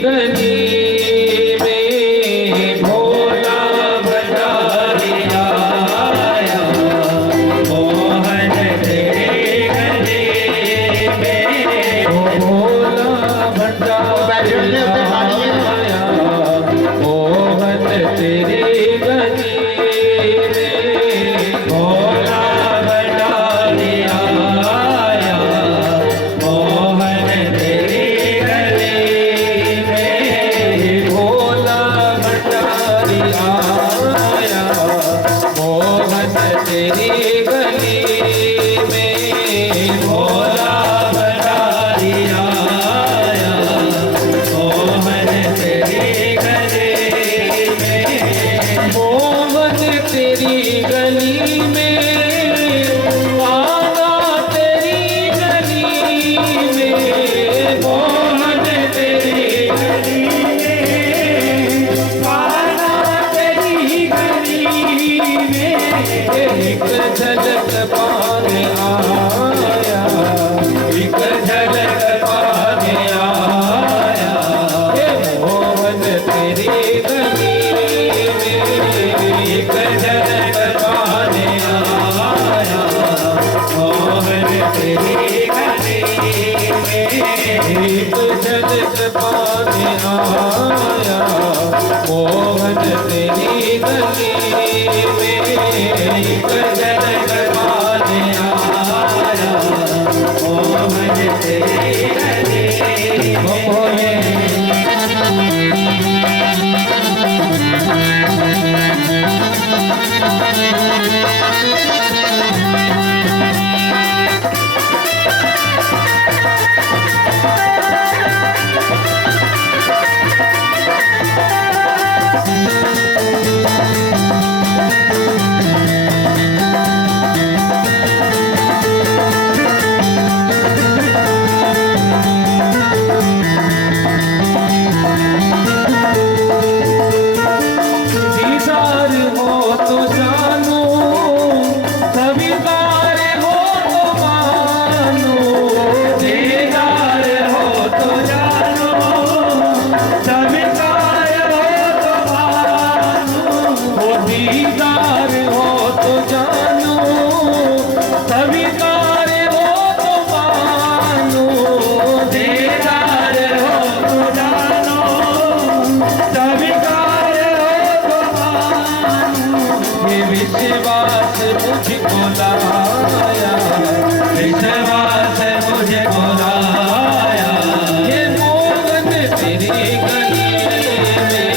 गली में भोला भंडारिया आया। मोहन तेरी गली में भोला भंडारिया आया। मोहन तेरी गली में भोला भंडारिया आया। मोहन तेरी गली में भोला भंडारिया आया। मोहन तेरी गली में भोला भंडारिया आया। मोहन तेरी गली में मोहन तेरी गली में आना तेरी गली में। मोहन तेरी गली में आना तेरी गली में। एक झलक पाने आया। एक झलक पाने आया। मोहन तेरी गली एक झलक पाने आया। मोहन तेरी गली में एक झलक पाने आया। मोहन तेरी गली में एक झलक पाने आया। मोहन तेरी गली में दीदार हो तो जानो, तबीदार हो तो मानो। दीदार हो तो जानो, तबीदार हो तो मानो। वो दीदार हो तो जानो, तबीदार हो तो मानो। दीदार हो तो जानो, तबीदार ये विश्वास मुझको लाया। विश्वास मुझको लाया। ये मोहन तेरी गली में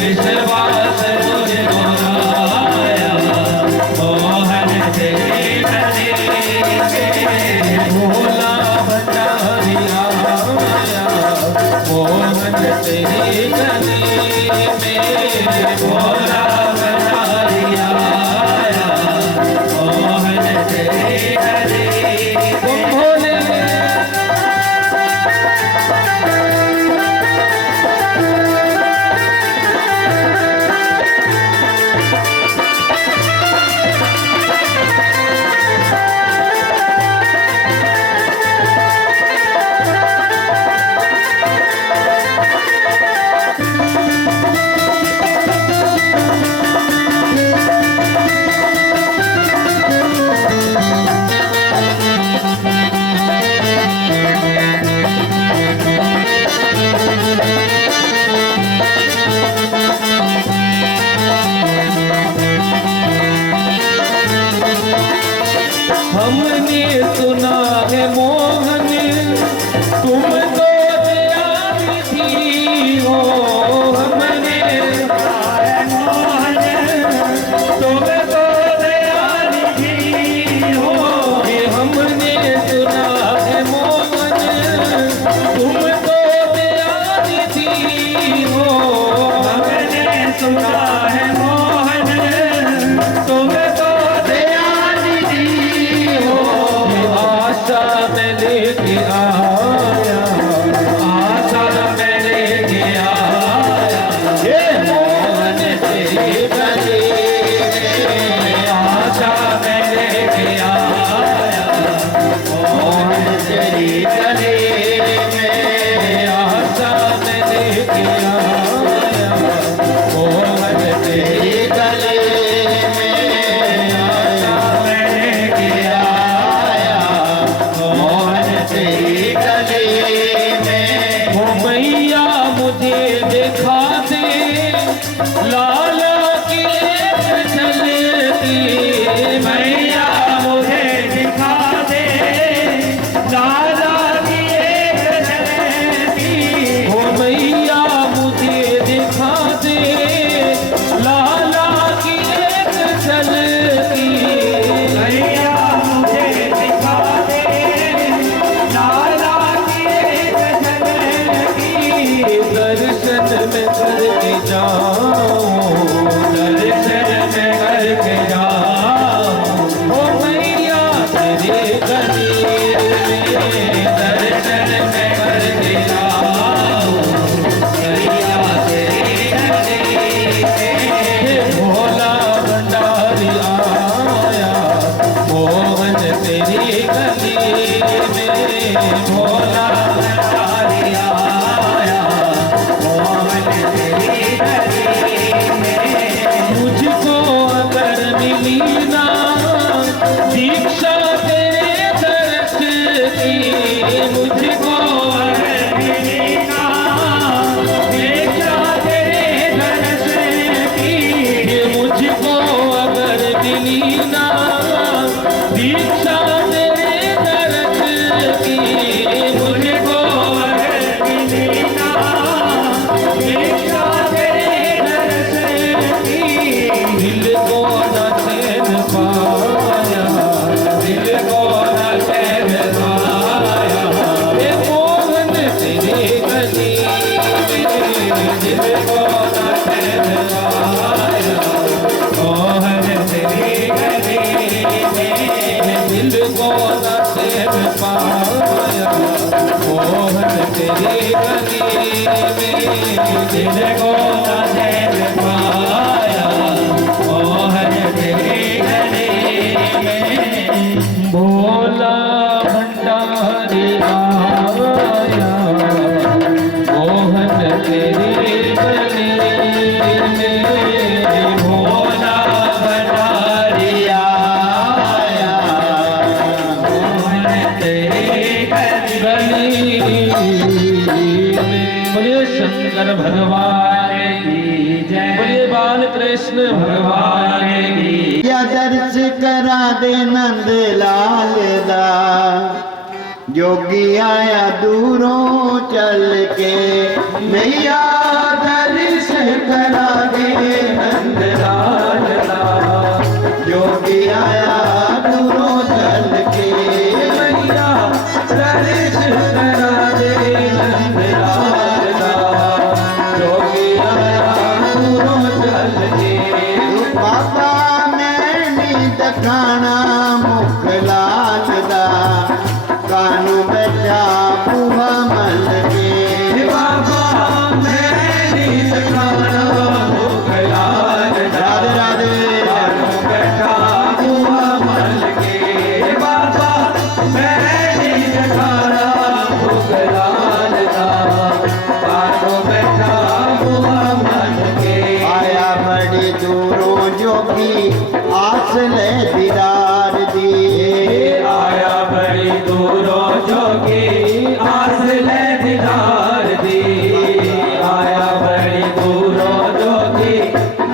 विश्वास मुझको लाया। मोहन तेरी गली में भोला भंडारिया आया। मोहन तेरी गली में भोला भंडारिया आया। मोहन तेरी गली में भोले दिखा दे लाला की एक झलकी मैया मुझे दिखा दे लाला की एक झलकी हो मैया मुझे दिखा दे लाला की एक झलकी मैया मुझे दिखा दे लाला की एक झलकी दर्शन में करके जाऊं दर्शन में करके जाऊं ओ मैया तेरे गली में दर्शन में करके जाऊं मैया तेरे गली में भोला भंडारी आया मोहन तेरी गली में भोला भंडारी आया मोहन तेरी गली में मुझको अगर मिली ना दीक्षा तेरे दर्श की मुझको अगर मिली ना दीक्षा तेरे दर्श की मुझको अगर मिली ना दीक्षा तेरे दर्श की मुझको अगर मिली ना दीक्षा तेरे दर्श की दिल को न चैन पाया दिल को न चैन पाया हे मोहन तेरे गली में दिल को न चैन पाया मोहन तेरे गली में दिल को न चैन पाया मोहन तेरे गली में दिल को न चैन पाया मोहन तेरे गली में भोला भंडारी आया मोहन तेरे गली में भोला भंडारी आया मोहन तेरे गली में बोलिए शंकर भगवान की जय बोलिए बाल कृष्ण भगवान की या दर्श करा दे नंद लाल दा जोगी आया दूरों चल के मैया दर्श करा दे नंद लाल दा जोगी आया दूरों चल के मैया दर्श करा दे नंद लाल दा जोगी आया दूरों चल के बाबा दखाना मुख लाल दा कानू बैठा बुआ मल के बाबा मेरी दखाना मुख लाल राधे राधे कानू बैठा बुआ मल के बाबा मेरी दखाना मुख लाल दा कानू बैठा बुआ मल के आया बड़ी दूरों जोगी आस ले दीदार दी आया बड़ी दूरों जोगी आस ले दीदार दी आया बड़ी दूरों जोगी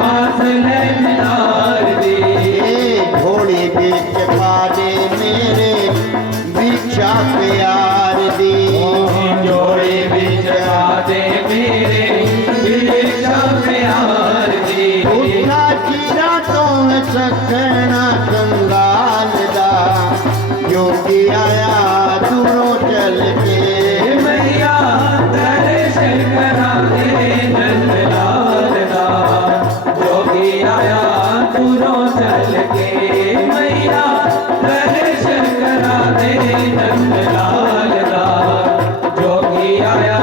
आस ले दीदार दी घोड़ी बीच पादे मेरे भिक्षा प्यार दी जोड़ी बीच पादे मेरे भिक्षा प्यार दी उठा चीरा तो सकना कंगाल दा जोगी आया दूरों चल के मैया दर्शन करा दे नंद लाल दा जोगी आया दूरों चल के मैया दर्शन करा दे नंद लाल दा जोगी आया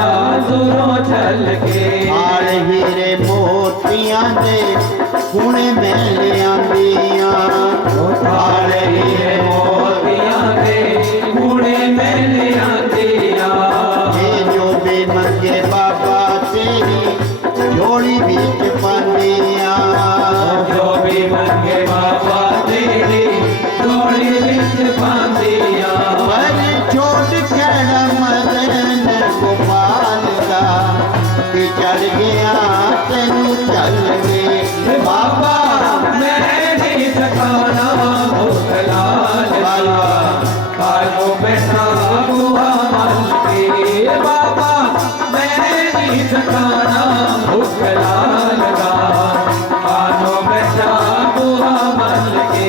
दूरों चल के हाल हीरे मोतियां दे कुणे मेलियां दियां हाल हीरे मोतियां दे कुणे मेलियां दियां जो भी मंगे बाबा तेरी झोली बीच पांदियां जो भी मंगे बाबा तेरी झोली बीच पांदियां पर छोट खेड़ा मदन गोपाल दा मोती चढ़ गया तेनू चल वे बाबा मैं नहीं सकाना भूख लाल का कालो बैठा बुआ मल के बाबा मैं नहीं सकाना भूख लाल का कालो बैठा बुआ मल के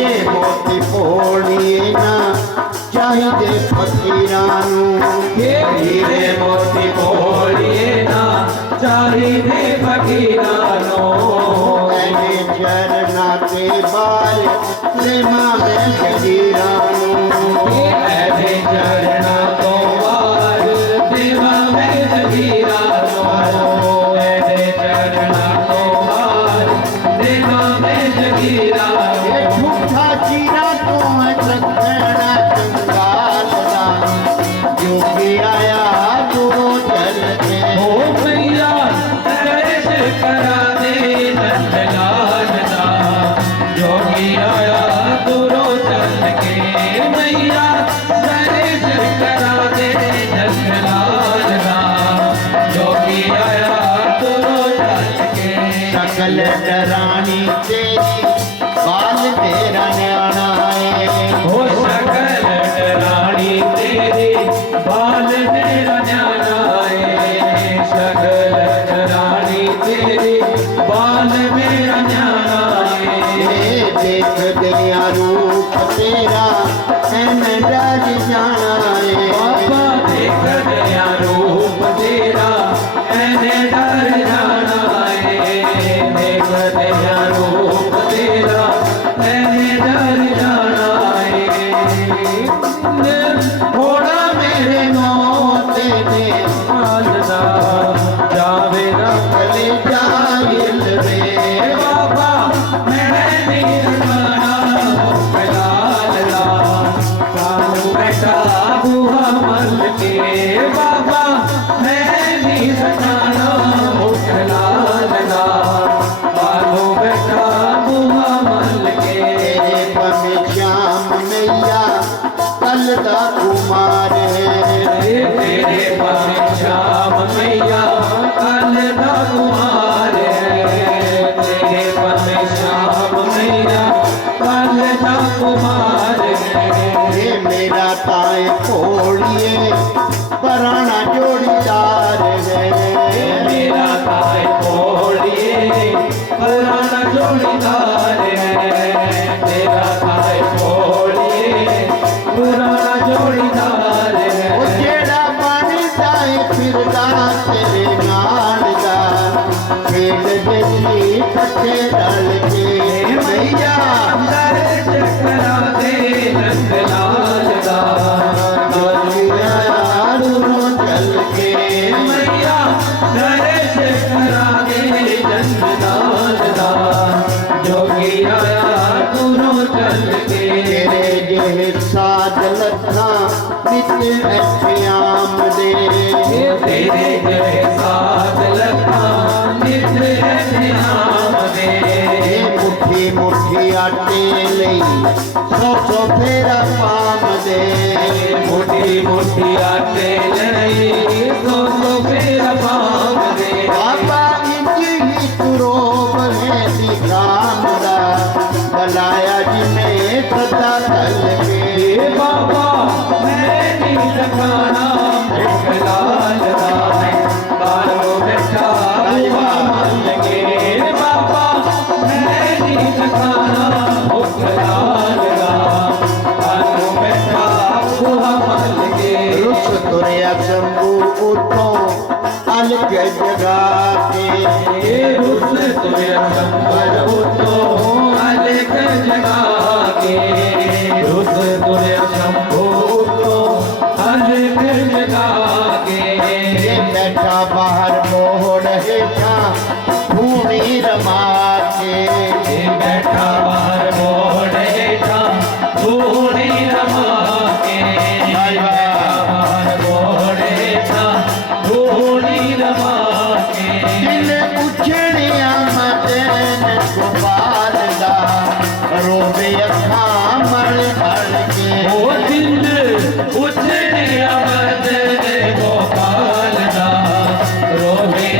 ये मोती पोड़िए ना चाहिए फकीरां नू हीरे मोती बोलिए ना चाहिए फकीरानो ऐने चरना के बार लेमा में शरीरां नू ऐसे चरणा को वार देवा में जगीरानो ऐसे चरणा को वार देवा में जगीरानो ये झूठा चीरा तो मैं सखना कंगाल दा जो भी आया तो चल के ओ मैया दर्श करा दे नंदलाल दा जोगी आया दूरो चल के मैया दर्श करा दे नंदलाल दा जोगी आया दूरो चल के सकल डरानी तेरी बाल मेरा न्याणा है हो सकल रानी तेरी बाल मेरा न्याना है सकल रानी तेरी बाल मेरा न्याना है ये देख दिया रूप तेरा मैं डर जाना है बाबा देख दया रूप तेरा ऐने डर जाना है देख दया रूप तेरा ऐने डर जाना है थोड़ा मेरे मौते ने आलदा जावे ना कले जाइल रे बाबा मैं नहीं रखना कलाल ला कानू बैठा बुआ मल के बाबा मैं नहीं रखना कलाल ला कानू बैठा बुआ मल के तेरे पमे श्याम मैया कल दा कुमार है तेरे पमे श्याम मैया कल दा कुमार है तेरे पमे श्याम मैया कल दा कुमार है ये मेरा ताए फोड़िए पराना जोड़ीदार है मेरा काय फोड़िए पुराना जोड़ीदार है तेरा काय फोड़िए पुराना जोड़ीदार ओ है जेड़ा पानी ताए फिरदा तेरे नाल दा खेल बेची कट्ठे डल के मैया दर्श करा दे नंदलाल दा जोगिया दूरों चल के मैया दर्श करा दे नंदलाल दा जोगी आया दूरों चल के तेरे जे साध लखा नित ऐश्याम दे तेरे जय साथ लखा नित नाम दे मुट्ठी मुट्ठी आटे लई सौ फेरा पाम दे मोटी मोटी आटे लई सो फेरा पाम दे बाबा इंजी ही तुरोब है दिखाम दा बलाया जिन्हें सदा तल के हे बाबा मैं नहीं सकाना लाल राय कालो बैठा बुआ मल के बाबा मैं नहीं सकाना लाल राय कालो बैठा बुआ मल के रुस तुरया शंभू उठो अलग जगा के रुस तुझे संबर उठो अलग जगा के रुस तुझे शंभो उठो अलग जगा के ये बैठा बाहर मोड़ हेठा भूमि रमा के बैठा बाहर मोड़ हेठा धूनी रमा के बाहर मोड़ हेठा धूनी रमा के दिल उछड़िया मदन गोपाल दा रोबे अखा मल मल के ओ दिल उछले अमद गोपाल दा रोवे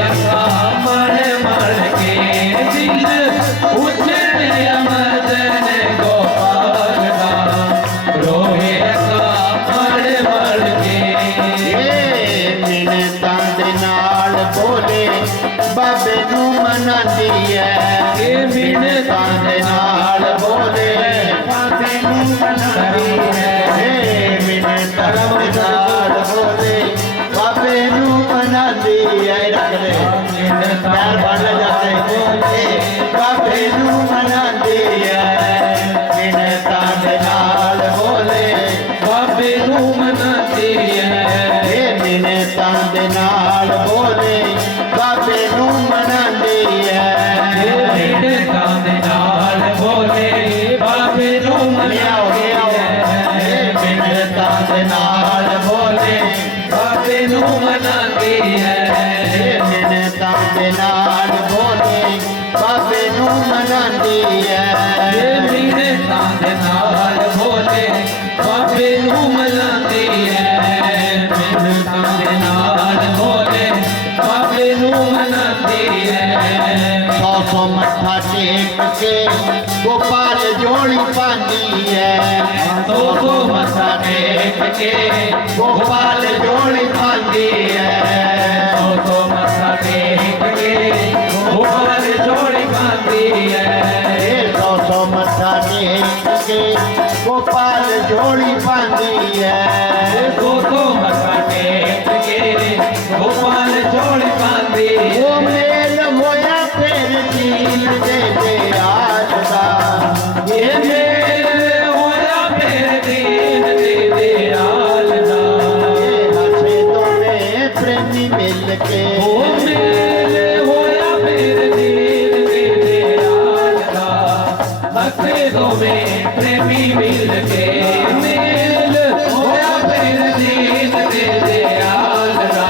बोले बाबे नू मनांदी है ਇਹ ਮਿਹਨਤਾਂ ताने नाल बोले बाबे नू मनांदी है मिन्नतां दे नाल बोले बाबे नू मनांदी है रख ले प्यार बढ़ जाते बोले बाबे नू मनांदी है मिन्नतां दे नाल बोले ਬਾਬੇ ਨੂੰ ਮਨਾਉਂਦੀ ਹੈ मिन्नतां दे नाल बोले बाबे नू मनांदी है ਮਿਹਨਤਾਂ ਦੇ ਨਾਲ ਬੋਲੇ ਬਾਬੇ ਨੂੰ ਮਨਾਉਂਦੀ ਹੈ मिन्नतां दे नाल बोले ਬਾਬੇ ਨੂੰ ਮਨਾਉਂਦੀ ਹੈ मिन्नतां दे नाल बोले बाबे नू मनांदी है ਮਿਹਨਤਾਂ ਦੇ ਨਾਲ ਬੋਲੇ ਬਾਬੇ ਨੂੰ ਮਨਾਉਂਦੀ ਹੈ ਮਿਹਨਤਾਂ ਦੇ ਨਾਲ ਬੋਲੇ ਬਾਬੇ ਨੂੰ ਮਨਾਉਂਦੀ ਹੈ सौ मत्था टेक के गोपाल जोड़ी पानी है तो मथा टेक के गोपाल जोड़ी पानी है तो मथा टेक के गोपाल जोड़ी बांधी है सौ मत्था टेक के गोपाल जोड़ी पानी है तो मथा टेक के गोपाल जोड़ी बांधी वो है मेल होया फिर चील दे दे आज दा ये मेरे होया फिर दीन दे दयाल दा ये हसे तो में प्रेमी मिल के ओ मेरे होया फिर दीन दे दयाल दा हसे दो में प्रेमी मिल के मेल होया फिर दीन दे दयाल दा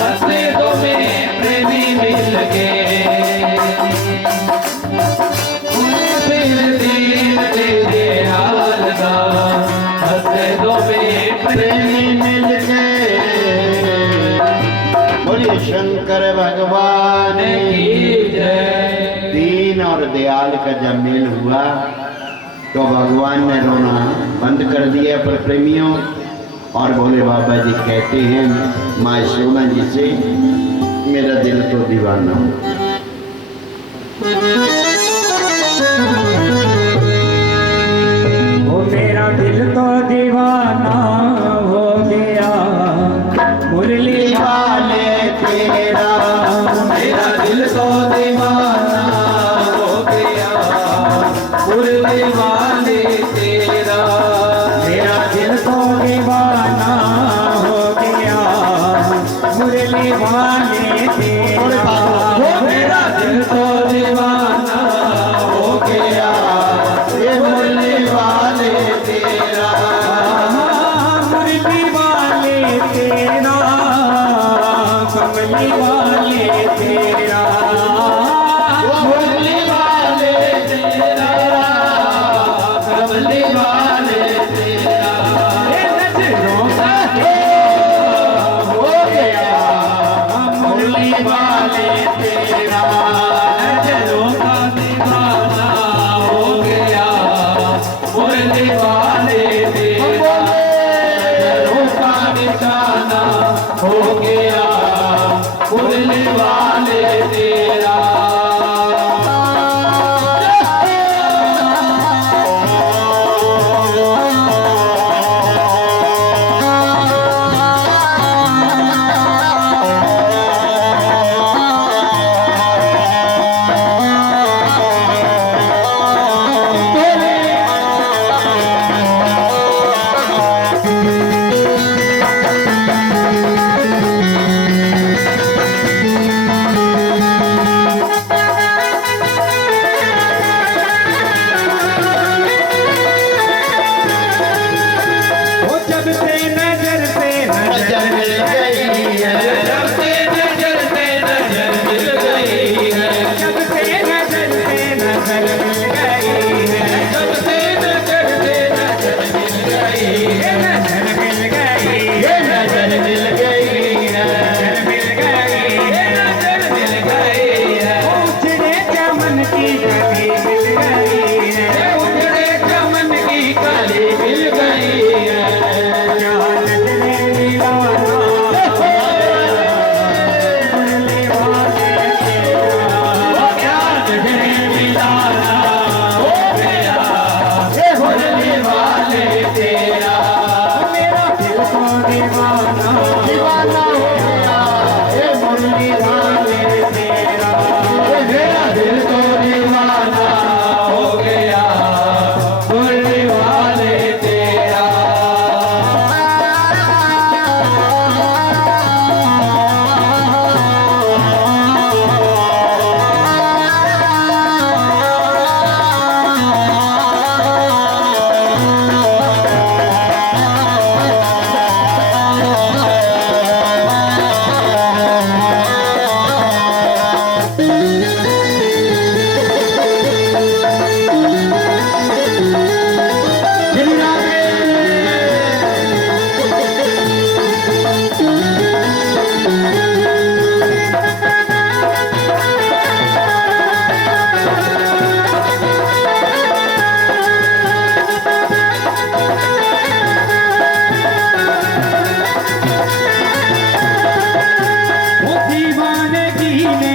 हसे दो में प्रेमी मिल के फिर दीन दे दयाल दा हसे दो में प्रेमी मिल के बोलिए शंकर भगवान की जय दीन और दयाल का जब मेल हुआ तो भगवान ने रोना बंद कर दिया पर प्रेमियों और भोले बाबा जी कहते हैं माँ सोना जी से मेरा दिल तो दीवाना हो वो मेरा दिल तो दीवाना हो गया मुरली वाले तेरा मेरा दिल तो दीवाना हो गया मुरली वाले तेरा मेरा दिल तो दीवाना हो गया मुरली वाले तेरा मेरा दिल तो दीवाना हो गया ये मुरली वाले तेरा मुरली वाले तेरा कमली वाले तेरा वो मुरली वाले तेरा कमली वाले तेरा नजरों का हो गया मुरली वाले तेरा नजरों का दीवाना हो गया मुरली वाले तेरा नजरों का निशाना हो गया मुरली वाले तेरा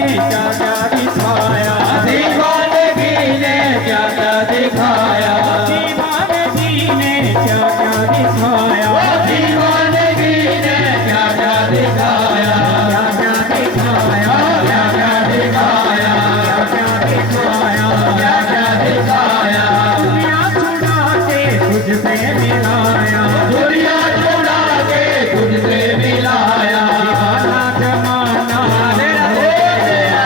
क्या क्या दिखाया दीवानगी ने क्या क्या दिखाया दीवानगी ने क्या क्या दिखाया दीवानगी ने क्या क्या दिखाया क्या क्या दिखाया क्या क्या दिखाया क्या क्या दिखाया क्या क्या दिखाया दुनिया छुड़ा के तुझसे मिलाया दुनिया छुड़ा के तुझसे मिलाया दीवाना जमाना हो गया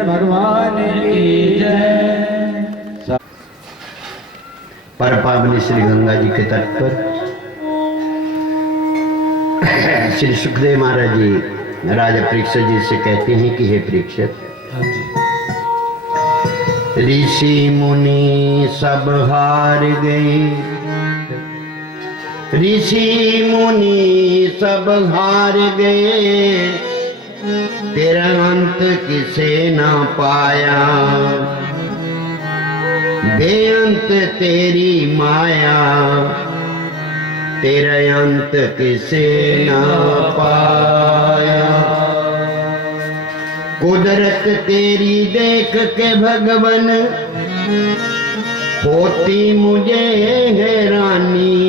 शंकर भगवान की जय। पर पावनी श्री गंगा जी के तट पर श्री सुखदेव महाराज जी राजा परीक्षित जी से कहते हैं कि हे परीक्षित, ऋषि मुनि सब हार गए, ऋषि मुनि सब हार गए, तेरा अंत किसे ना पाया, बेअंत तेरी माया, तेरा अंत किसे ना पाया। कुदरत तेरी देख के भगवन होती मुझे हैरानी,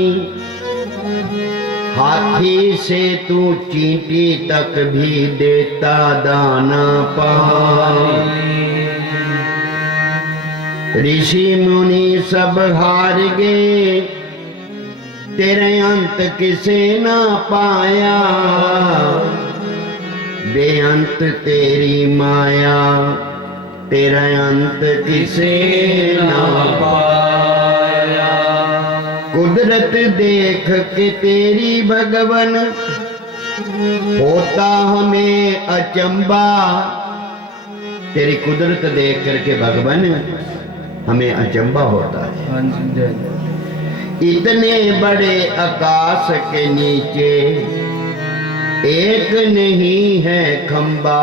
हाथी से तू चींटी तक भी देता दाना पानी। ऋषि मुनि सब हार गए, तेरे अंत किसे ना पाया, बेअंत तेरी माया, तेरा अंत किसे ना पाया। कुदरत देख के तेरी भगवन होता हमें अचंबा, तेरी कुदरत देख करके भगवन हमें अचंबा होता है। इतने बड़े आकाश के नीचे एक नहीं है खंबा,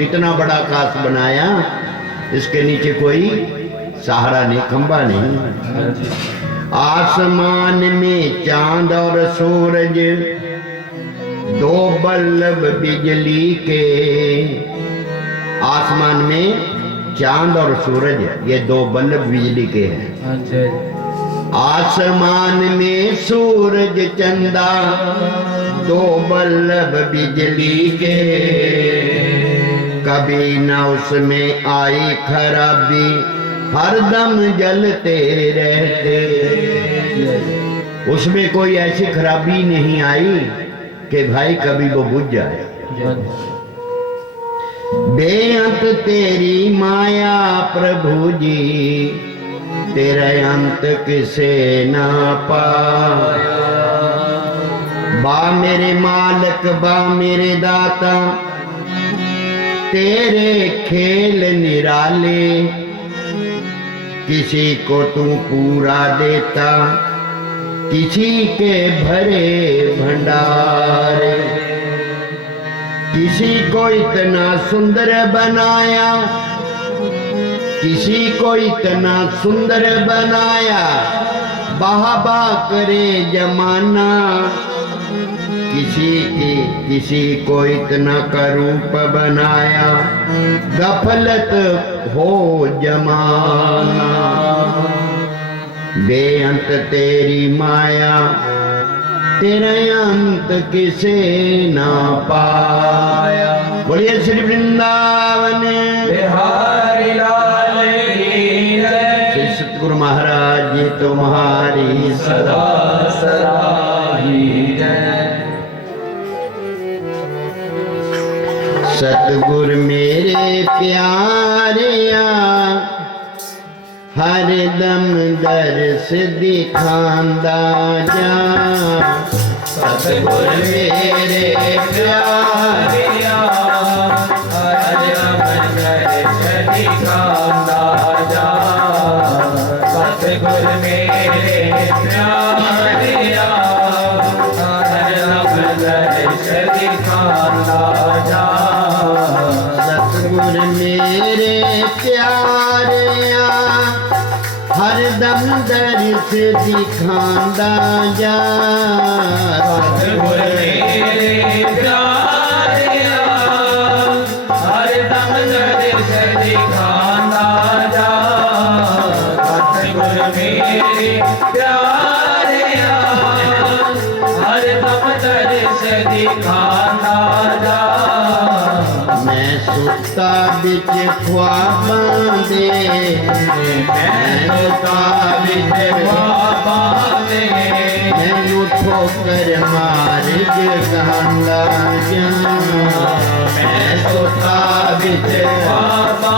इतना बड़ा आकाश बनाया, इसके नीचे कोई सहारा नहीं, खंबा नहीं। आसमान में चांद और सूरज दो बल्ब बिजली के, आसमान में चांद और सूरज ये दो बल्ब बिजली के हैं। आसमान में सूरज चंदा दो बल्ब बिजली के, कभी न उसमें आई खराबी, हरदम जलते रहते। उसमें कोई ऐसी खराबी नहीं आई कि भाई कभी वो बुझ जाए। बेअंत तेरी माया प्रभु जी, तेरा अंत किसे ना पाया। बा मेरे मालिक बा मेरे दाता, तेरे खेल निराले, किसी को तू पूरा देता, किसी के भरे भंडारे। किसी को इतना सुंदर बनाया, किसी को इतना सुंदर बनाया, बाहबा करे जमाना। किसी को इतना करूप बनाया, गफलत हो जमाना। बेअंत तेरी माया, तेरा अंत किसे ना पाया। बोलिए श्री वृंदावन बिहारी लाल की जय। श्री सतगुरु महाराज जी तुम्हारी सदा सदा ही जय। सतगुरु मेरे प्यारिया, हर दम दर्श दिखांदा जा। सतगुरु मेरे प्यारिया, हर दम दर्श दिखांदा जा। सतगुरु मेरे प्यारिया, हर दम दर्श दिखांदा जा। सतगुरु मेरे प्यारिया, हर दम दर्श दिखांदा जा। सतगुरु मेरे प्यारिया, हर दम दर्श दिखांदा जा। सतगुरु मेरे प्यारिया, हर दम दर्श दिखांदा जा। मैं सुता बिच ख्वाबां दे, मैं सुता बिच ख्वाबां दे, मैं उठो कर मार्ग गांदा जा। मैं सुता बिच ख्वाबां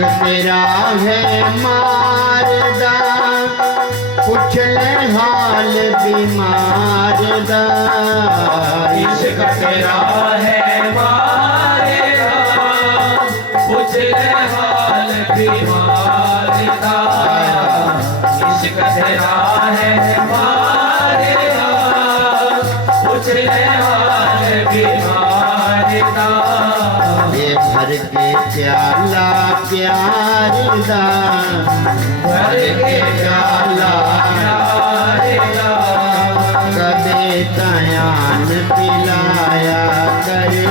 तेरा है मारदा पुछ ले हाल बीमार दा इश्क तेरा है मारेगा पूछ ले हाल बीमार दा इश्क तेरा है मारेगा पूछ ले हाल बीमार दा ये भर के प्याला प्यार दा भर के प्याला प्यार दा कदे तयान पिलाया करे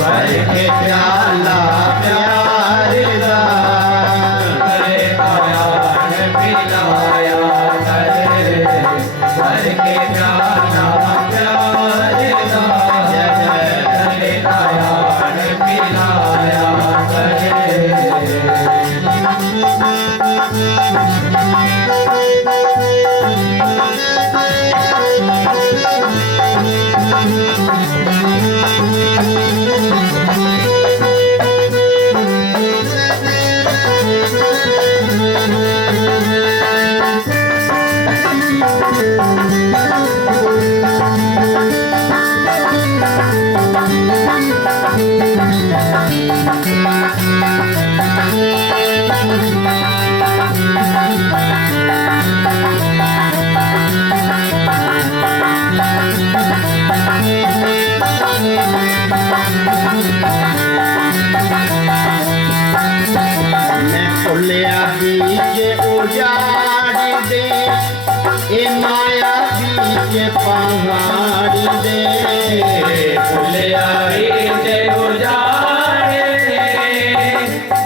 भर के प्याला प्यार दा करे आयान पिलाया करे भर के प्याला प्यार दा करे आयान पिलाया करे मैं फुलिया बीज उजाड़ दे ए माया बीज पहाड़ दे फुलिया बीज उजाड़ दे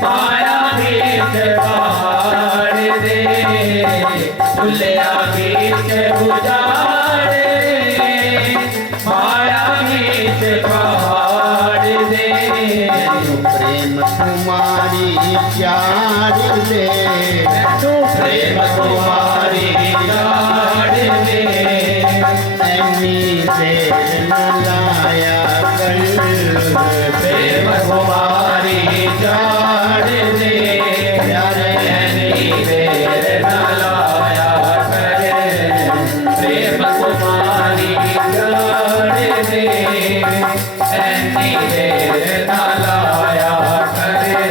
माया बीज पहाड़ दे फुलिया बीज उजाड़ दे माया बीज पहाड़ दे प्रेम कुमारी चार दे तू प्रेम कुमारी लाड़ दे ऐनी देर न लाया कर प्रेम कुमारी लाड़ दे यारे ऐनी देर न लाया करे प्रेम कुमारी लाड़ दे ऐनी देर न लाया करे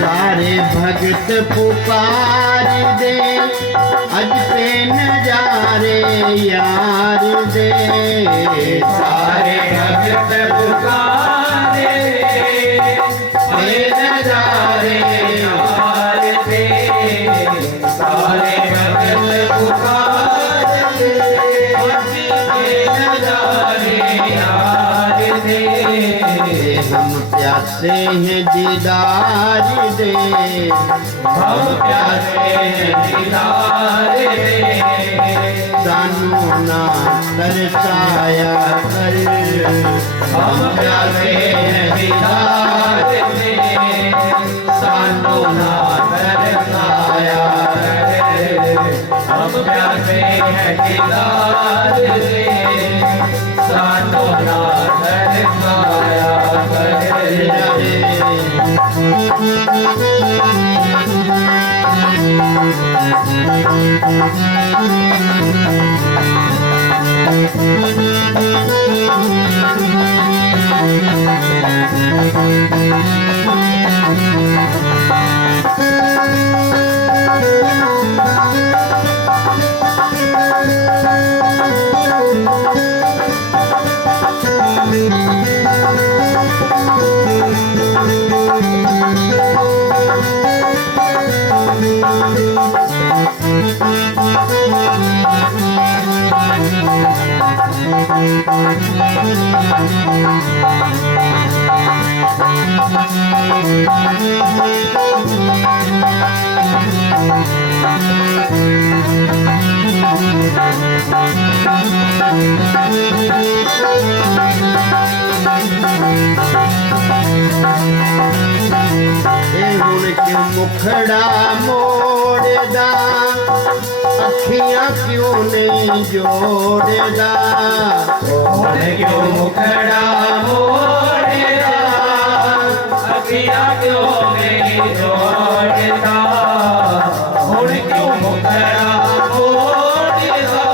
सारे भगत पुकार दे अज पे नजारे यार दे सारे भगत पुकारे वे नजारे यार दे सारे भगत पुकारे वे नजारे यार दे हम प्यासे हैं दीदार दे हम प्यासे हैं दीदार दे सानू ना तरसाया कर हम प्यासे हैं दीदार दे सानू ना तरसाया करे हम प्यासे हैं दीदार दे सानू ना तरसाया करे ਹੁਣ ਕਿਉਂ ਮੁਖੜਾ ਮੋੜਦਾ ਅੱਖੀਆਂ ਕਿਉਂ ਨਹੀਂ ਜੋੜਦਾ ਹੁਣ ਕਿਉਂ ਮੁਖੜਾ ਮੋੜਦਾ ਅੱਖੀਆਂ ਕਿਉਂ ਨਹੀਂ ਜੋੜਦਾ ਹੁਣ ਕਿਉਂ ਮੁਖੜਾ ਮੋੜਦਾ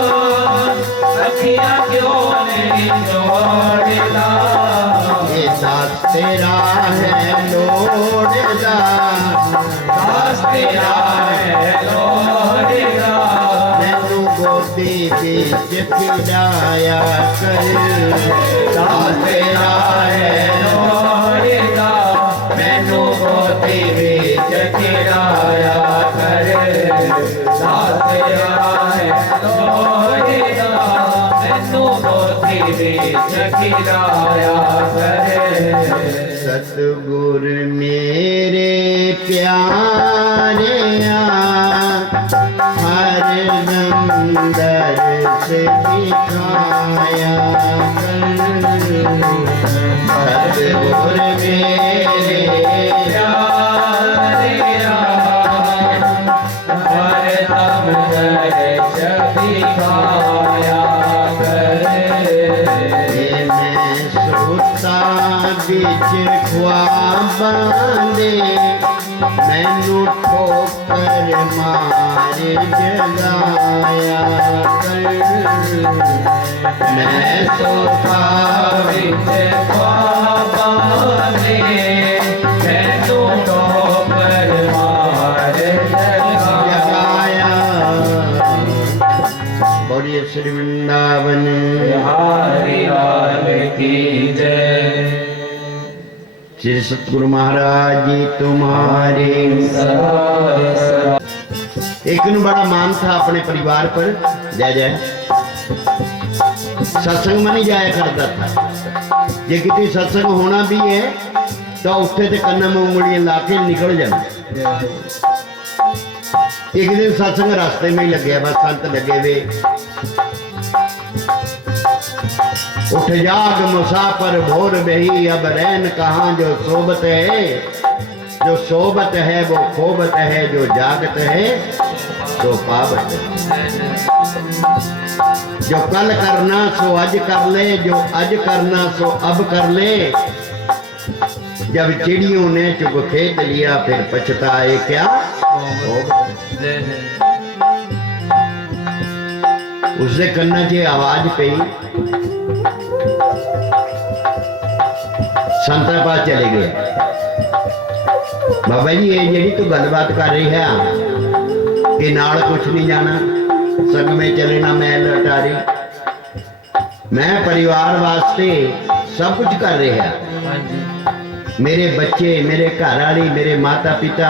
ਅੱਖੀਆਂ ਕਿਉਂ ਨਹੀਂ ਜੋੜਦਾ ਇਹ ਦਾਸ ਤੇਰਾ ਹੈ ਲੋੜਦਾ ਦਾਸ ਤੇਰਾ ਹੈ ਲੋੜਦਾ ਮੈਨੂੰ ਗੋਦੀ ਵਿੱਚ ਖਿਡਾਇਆ ਕਰ ਦਾਸ ਤੇਰਾ ਹੈ ਲੋੜਦਾ ਮੈਨੂੰ ਗੋਦੀ ਵਿੱਚ ਖਿਡਾਇਆ ਕਰ ਦਾਸ ਤੇਰਾ ਹੈ ਲੋੜਦਾ ਮੈਨੂੰ ਗੋਦੀ ਵਿੱਚ ਖਿਡਾਇਆ ਕਰ ਸਤਿਗੁਰ ਮੇਰੇ ਪਿਆਰਿਆ ਹਰ ਨੰਦਰ ਸੇ ਦਿਖਾਇਆ ਸਤਿਗੁਰ ਮੇਰੇ ਪਿਆਰਿਆ ਹਰ ਦਮ ਦਰਸ ਦਿਖਾਇਆ ਕਰੇ ਮੈਂ ਸੋਤਾ ਵਿੱਚ ख्वाबां दे मैनू ठोकर मार जगाया कर मैं सोता ਵਿੱਚ ख्वाਬਾਂ ਦੇ ਮੈਨੂੰ ਠੋਕਰ ਮਾਰ जगाया बोलिए श्री वृंदावन बिहारी लाल की जय श्री सतगुरु महाराज जी तुम्हारे सदा एक न बड़ा मान था अपने परिवार पर जय जय सत्संग में नहीं जाया करता था जे किसी सत्संग होना भी है तो उठे ते कन्ना में उंगलियां ला के निकल जाना एक दिन सत्संग रास्ते में ही लगे बस संत लगे वे उठ जाग मुसाफर भोर बही अब रैन कहाँ जो सोबत है जो सोबत है वो खोबत है जो जागत है तो पावत है जो कल करना सो आज कर ले जो आज करना सो अब कर ले जब चिड़ियों ने चुप खेत लिया फिर पछताए क्या उसके कन्ना च आवाज पई संता पास चले गए बाबा जी ये जी तू गलबात कर रही है कि नाल कुछ नहीं जाना संग में चले ना मैं लटारी मैं परिवार वास्ते सब कुछ कर रहा मेरे बच्चे मेरे घर वाली मेरे माता पिता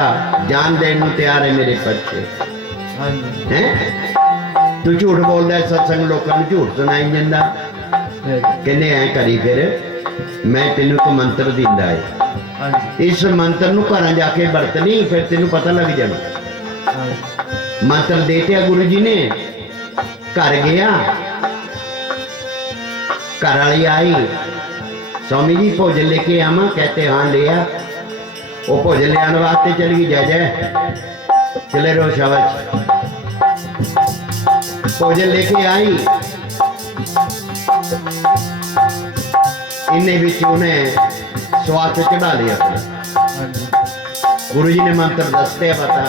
जान देने को तैयार है मेरे बच्चे हैं तू झूठ बोल रहा है सत्संग लोगों को झूठ सुनाई जाता कहने ऐ करी फिर मैं तेन एक मंत्र दिंदा है इस मंत्र नूं घर जाके बरतनी फिर तेन पता लग जाना मंत्र देते गुरु जी ने घर गया घर वाली आई स्वामी जी भोजन लेके आवा कहते हाँ ले आ वो भोजन ले आने वास्ते चल गई जय जय चले रहो शाबाश भोजन लेके आई इन्हें बिच उन्हें स्वाद चढ़ा लिया गुरु जी ने मंत्र दसते पता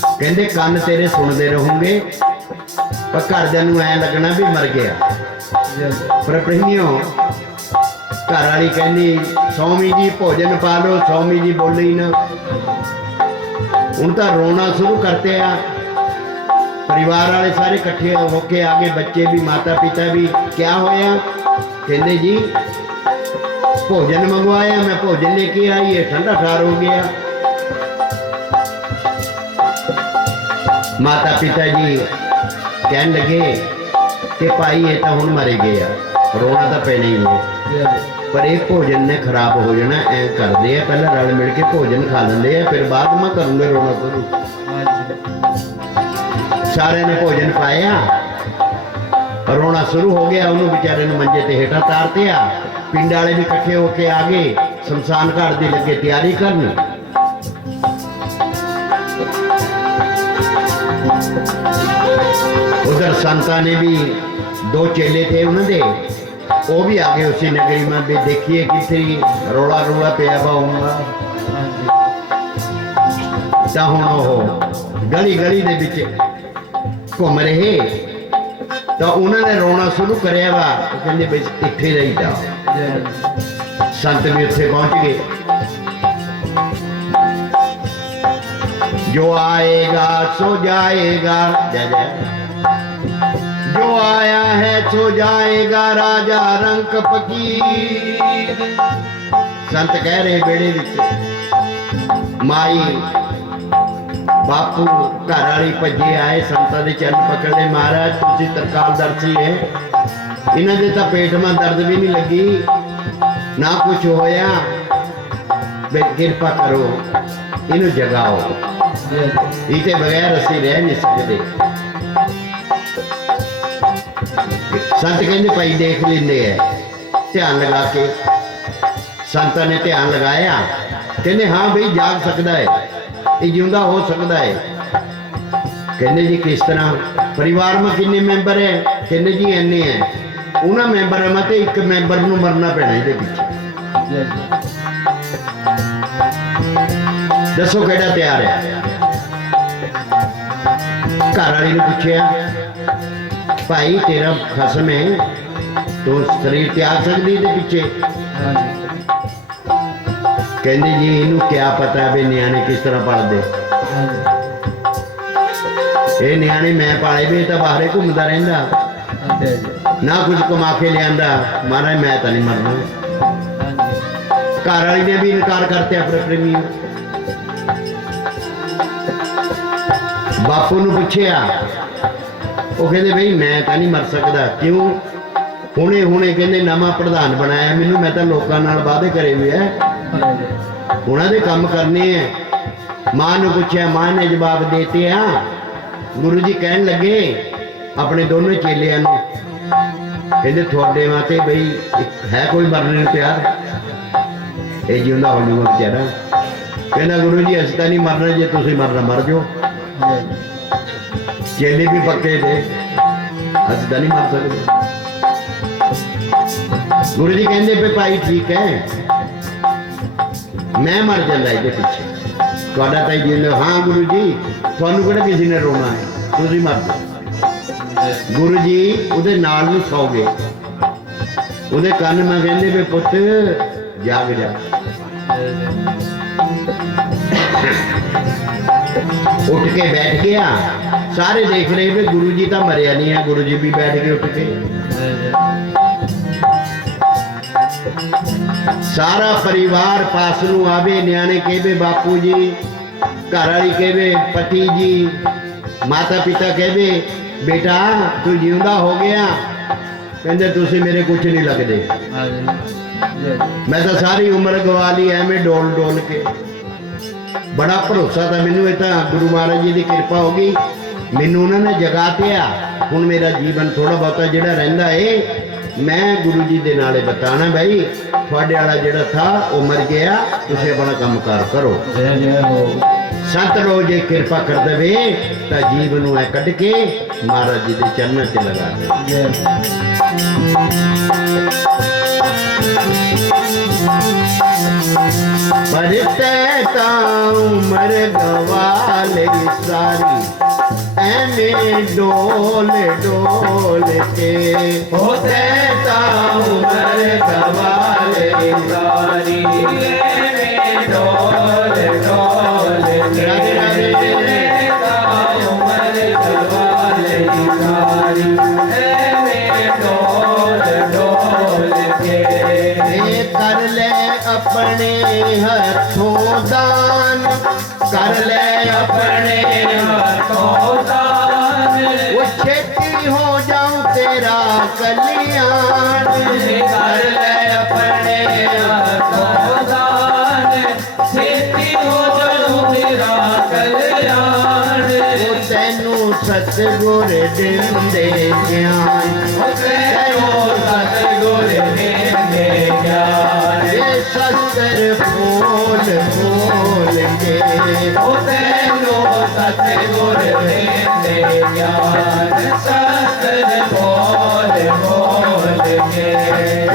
कहते कान तेरे सुनते रहोगे पर घरदियां नूं ऐ लगना भी मर गया पर प्रेमियों घर वाली कहनी स्वामी जी भोजन पा लो स्वामी जी बोले ही ना हूं तो रोना शुरू करते हैं परिवार वाले सारे इकट्ठे होके आगे बच्चे भी माता पिता भी क्या होया कहते जी भोजन मंगवाया मैं भोजन लेके आई है ठंडा ठार हो गया माता पिता जी कहने लगे कि भाई ये तो हुण मरे गए आ, रोना तो पैना ही है, पर ये भोजन ने खराब हो जाना। ऐ करते हैं पहले रल मिल के भोजन खा लेंगे, फिर बाद में करूँगे रोना शुरू। सारे ने भोजन पाया, रोना शुरू हो गया। उन्होंने बेचारे ने मंजे ते हेठा तारते आ। पिंड वाले भी इकट्ठे होके आ गए, शमशान घाट की लगे तैयारी करन। उधर संता ने भी दो चेले थे उन्होंने, वो भी आ गए उसी नगरी में भी। देखिए कितनी रोला रोला पिया पाऊंगा। हुण वो गली गली दे विच घूम रहे, तो उन्होंने रोना शुरू कराया वा। कहते बई इत्थे रही जाओ। संत भी उत्थे पहुंच गए। जो आएगा सो जाएगा, जय जय। जो आया है सो जाएगा, राजा रंक फकीर। संत कह रहे बेड़े विच माई बापू घर वाली भजे आए, संतां दे चरण पकड़ ले। महाराज तुसीं तरकालदर्शी है, इन्हां दे तां पेट में दर्द भी नहीं लगी, ना कुछ होया, कृपा करो इनू जगाओ, इते बगैर असीं रह नहीं सकते। संत कहते भाई देख लेंदे है, ध्यान लगा के। संतां ने ध्यान लगाया, कहते हाँ भाई जाग सकता है, ये जिंदा हो सकता है। कहते जी किस तरह? परिवार में कितने मैंबर है? कहते जी इन्ने हैं। उन्होंने मैंबर में तो एक मैंबर नूं मरना पैना इहदे पीछे। दसो केड़ा तैयार है? घर वाली ने पूछया भाई तेरा खसम है, तो शरीर त्याग सकती इहदे पीछे? कहते जी इनू क्या पता है भी न्याणे किस तरह पालते। ये न्याणे मैं पाले भी तो बाहर घूमता रहिंदा, ना कुछ कमा के लिया। महाराज मैं तो नहीं मरना। घर वाली ने भी इनकार करते अपने प्रेमी। बापू नूं पुछया, वो कहते भाई मैं तो नहीं मर सकता। क्यों? हुणे हुणे कहते नवा प्रधान बनाया मैनू, मैं तो लोगों नाल वादे करे हुए है, उन्होंने काम करने हैं। मां ने पूछा, मां ने जवाब देते हैं। गुरु जी कहन लगे अपने दोनों चेलियां नूं, कहते थोड़े वास्ते बई है कोई मरने नूं तैयार? ये जिंदा हो जाऊगा बेचारा। कहना गुरु जी असीं तां नहीं मरना, जे तुसीं मरना मर जाओ। चेले भी पक्के थे, असीं तां नहीं मर सकते। गुरु जी कहते पे भाई ठीक है, मैं मर जाता ये पीछे, थोड़ा तो जिंदा। हाँ गुरु जी थानू किहड़ा किसी ने रोना है, तुसीं मर जाओ। गुरु जी उहदे नाल नूं सौ गए, उहदे कंन में कहंदे वे पुੱਤ जाग जा। उठ के बैठ गया। सारे देख रहे वे गुरु जी तो मरिया नहीं है। गुरु जी भी बैठ गए उठ के। सारा परिवार पास नूं आवे। न्याणे कहवे बापू जी, घर वाली कहवे पति जी, माता पिता कहवे बेटा तू जिंदा हो गया। कहते तुसीं मेरे कुछ नहीं लगते, मैं तो सारी उम्र गवा ली एवें डोल डोल के। बड़ा भरोसा था मैनू, गुरु महाराज जी की कृपा हो गई, मैनू उन्होंने जगा दिया। हुण मेरा जीवन थोड़ा बहुता जिहड़ा रहिंदा है मैं गुरु जी दे नाले बताना भाई थोड़े वाला जिहड़ा था वो मर गया, तुसीं अपना कामकार करो। संत लोग जे कृपा कर देवे तो जीवन नूं ऐ कढ के महाराज जी के चरणों च लगा दे। परते ता उमर गवाले सारी एमें डोल डोल के, होते ता उमर गवाले सारी एमें डोल डोल के, होते ता उमर गवाले सारी एमें डोल डोल के। कर ले अपने हाथों दान, कर ले अपने हाथों दान, वो छेती हो जाऊं तेरा कल्याण कर ले अपने आँखों दान, सेती हो जाऊं तेरा कल्याण। तैनू सतगुर दिंदे ज्ञान तैनू सतगुर देंदे ज्ञान। ये शस्त्र खोल खोल के तैनू सतगुर देंदे ज्ञान, शस्त्र खोल खोल के।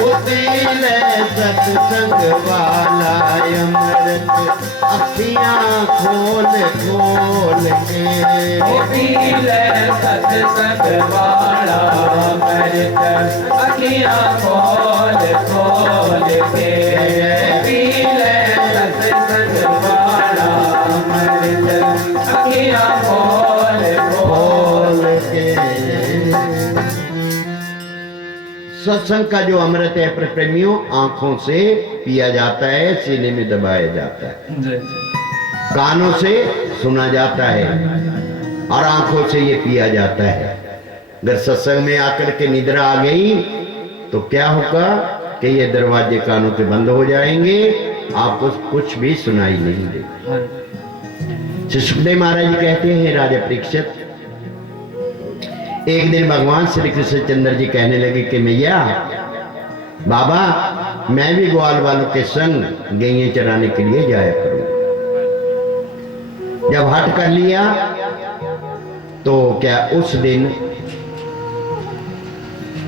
उतीले सत्संग वाला अमृत अखियां खोल खोल के पीले सत्संग वाला अमृत अखियां खोल खोल के। पीले सत्संग वाला अमृत अखियां खोल खोल खोल के। सत्संग का जो अमृत है प्रेमियों, आंखों से पिया जाता है, सीने में दबाया जाता है, कानों से सुना जाता है और आंखों से ये पिया जाता है। अगर सत्संग में आकर के निद्रा आ गई तो क्या होगा कि ये दरवाजे कानों के बंद हो जाएंगे, आपको कुछ भी सुनाई नहीं देगा। श्री सुखदेव महाराज जी कहते हैं, राजा परीक्षित, एक दिन भगवान श्री कृष्ण चंद्र जी कहने लगे कि मैया बाबा, मैं भी ग्वाल वालों के संग गैये चराने के लिए जाया करूंगा। जब हट कर लिया तो क्या उस दिन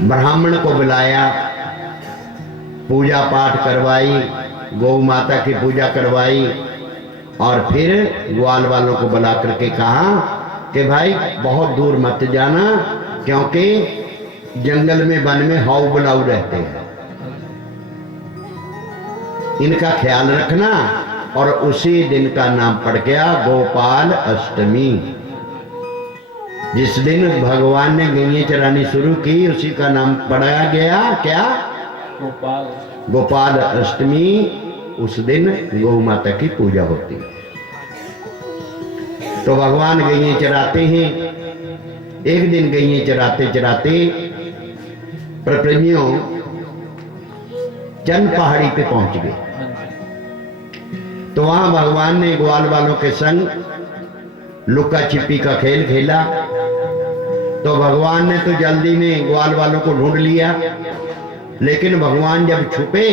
ब्राह्मण को बुलाया, पूजा पाठ करवाई, गौ माता की पूजा करवाई और फिर ग्वाल वालों को बुला करके कहा कि भाई बहुत दूर मत जाना, क्योंकि जंगल में वन में हाउ बुलाऊ रहते हैं, इनका ख्याल रखना। और उसी दिन का नाम पड़ गया गोपाल अष्टमी। जिस दिन भगवान ने गैये चरानी शुरू की उसी का नाम पड़ा गया क्या? गोपाल। गोपाल अष्टमी। उस दिन गौ माता की पूजा होती है। तो भगवान गैये चराते हैं। एक दिन गैये चराते चराते प्रेमियों चंद पहाड़ी पे पहुंच गए। तो वहां भगवान ने ग्वाल वालों के संग लुका छिपी का खेल खेला। तो भगवान ने तो जल्दी में ग्वाल वालों को ढूंढ लिया, लेकिन भगवान जब छुपे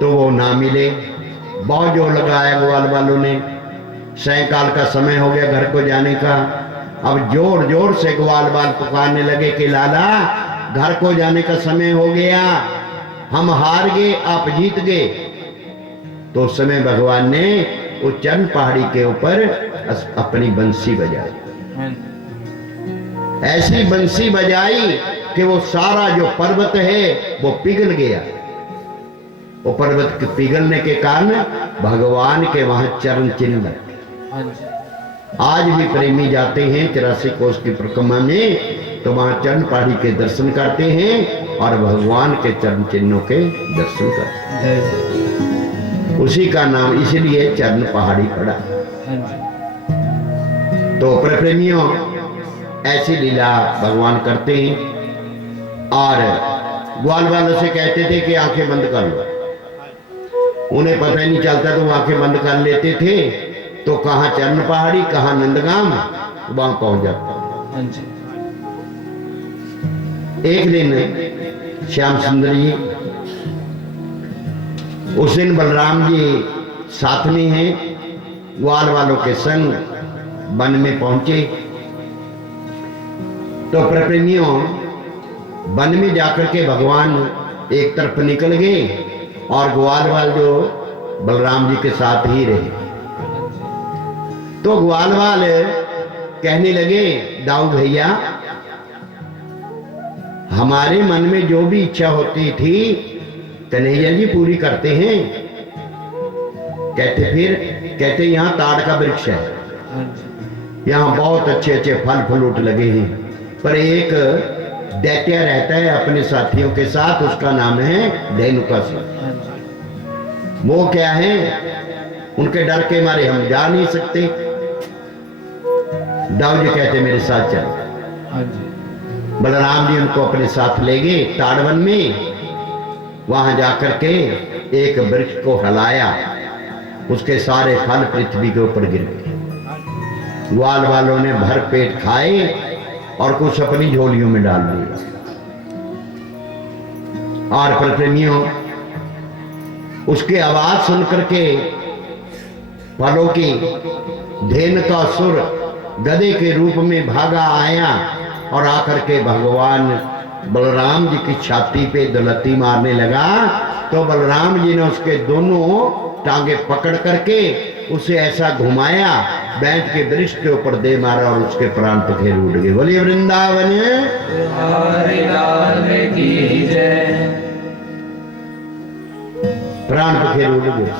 तो वो ना मिले। बहुत जोर लगाया ग्वाल वालों ने, सायंकाल का समय हो गया घर को जाने का। अब जोर जोर से ग्वाल वाल पुकारने लगे कि लाला घर को जाने का समय हो गया, हम हार गए, आप जीत गए। तो उस समय भगवान ने उच्चन पहाड़ी के ऊपर अपनी बंसी बजाई। ऐसी बंसी बजाई कि वो सारा जो पर्वत है वो पिघल गया। वो पर्वत के पिघलने के कारण भगवान के वहां चरण चिन्ह लगे। आज भी प्रेमी जाते हैं 84 कोस की परिक्रमा में, तो वहां चरण पहाड़ी के दर्शन करते हैं और भगवान के चरण चिन्हों के दर्शन करते हैं। उसी का नाम इसलिए चरण पहाड़ी पड़ा। तो प्रेमियों ऐसी लीला भगवान करते हैं। और ग्वाल वालों से कहते थे कि आंखें बंद कर लो, उन्हें पता ही नहीं चलता तो वो आंखें बंद कर लेते थे। तो कहां चरण पहाड़ी कहां नंदगाम, वहां पहुंच जाते। एक दिन श्याम सुंदर जी, उस दिन बलराम जी साथ में हैं, ग्वाल वालों के संग वन में पहुंचे। तो प्रेमियों वन में जाकर के भगवान एक तरफ निकल गए और ग्वाल वाल जो बलराम जी के साथ ही रहे। तो ग्वाल वाल कहने लगे, दाऊ भैया हमारे मन में जो भी इच्छा होती थी कन्हैया जी पूरी करते हैं। कहते यहाँ ताड़ का वृक्ष है, यहाँ बहुत अच्छे अच्छे फल फ्रूट लगे हैं, पर एक दैत्य रहता है अपने साथियों के साथ, उसका नाम है धेनुकासुर। वो क्या है, उनके डर के मारे हम जा नहीं सकते। दाऊ जी कहते मेरे साथ चलो। बलराम जी उनको अपने साथ ले गए ताड़वन में। वहां जाकर के एक वृक्ष को हिलाया, उसके सारे फल पृथ्वी के ऊपर गिर गए। ग्वाल वालों ने भर पेट खाए और कुछ अपनी झोलियों में डाल दिए। और प्रेमियों, उसकी आवाज सुन करके फलों की धेन का सुर गधे के रूप में भागा आया और आकर के भगवान बलराम जी की छाती पे दलती मारने लगा। तो बलराम जी ने उसके दोनों टांगे पकड़ करके उसे ऐसा घुमाया, बैठ के वृक्ष के ऊपर दे मारा और उसके प्राण पखेर उड़ गए। बोलिए वृंदावन हरे लाल की जय। प्राण पखेर उड़ गए।